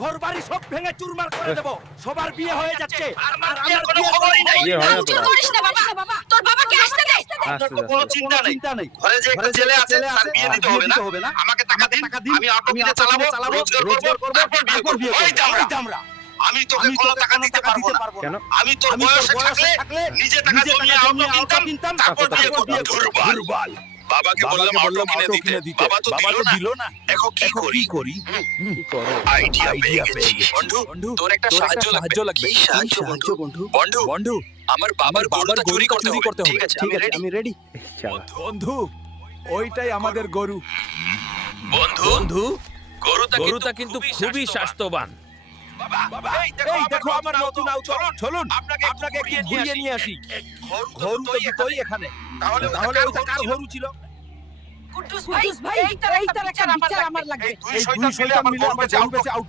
ঘরবাড়ি সব ভেঙে চুরমার করে দেব। সবার বিয়ে হয়ে যাচ্ছে আর আমার কোনো বিয়ে খবরই নাই। বিয়ে হয় না তুই তোরা। করিস না বাবা, তোর বাবাকে আসতে দে। আপনার তো কোনো চিন্তা নেই। ঘরে যে একটা ছেলে আছে তার বিয়ে দিতে হবে না। আমাকে টাকা দিন, আমি অটো কিনে চালাবো, রোজগার করব, তারপর বিয়ে করব। ওই দামরা। আমি তোকে কোনো টাকা দিতে পারবো না। কেন? আমি তোর বয়সে থাকলে নিজে টাকা জমিয়ে অটো কিনতাম, তারপর বিয়ে করতাম। দুর্বল। বাবাকে বললাম অটো কিনে দিতে। বাবা তো দিল না। এখন কি করি? কি করো? আইডিয়া পেয়ে গেছি। বন্ধু, তোর একটা সাহায্য লাগবে। কি সাহায্য বন্ধু? বন্ধু, আমার বাবার গরুটা চুরি করতে হবে। ঠিক আছে, আমি রেডি। শালা। বন্ধু ওইটাই আমাদের গরু। বন্ধু, গরুটা কিন্তু খুবই স্বাস্থ্যবান। এই দেখো আমার নতুন আউটো। চলুন আপনাকে একটু ঘুরিয়ে নিয়ে আসি। গরু তো দুটোই এখানে। তাহলে ওটা কার গরু ছিল? কুদ্দুস ভাই, এই তার একটা বিচার আমার লাগবে। এই দুই শয়তান মিলে আমার গরু বেচে আউট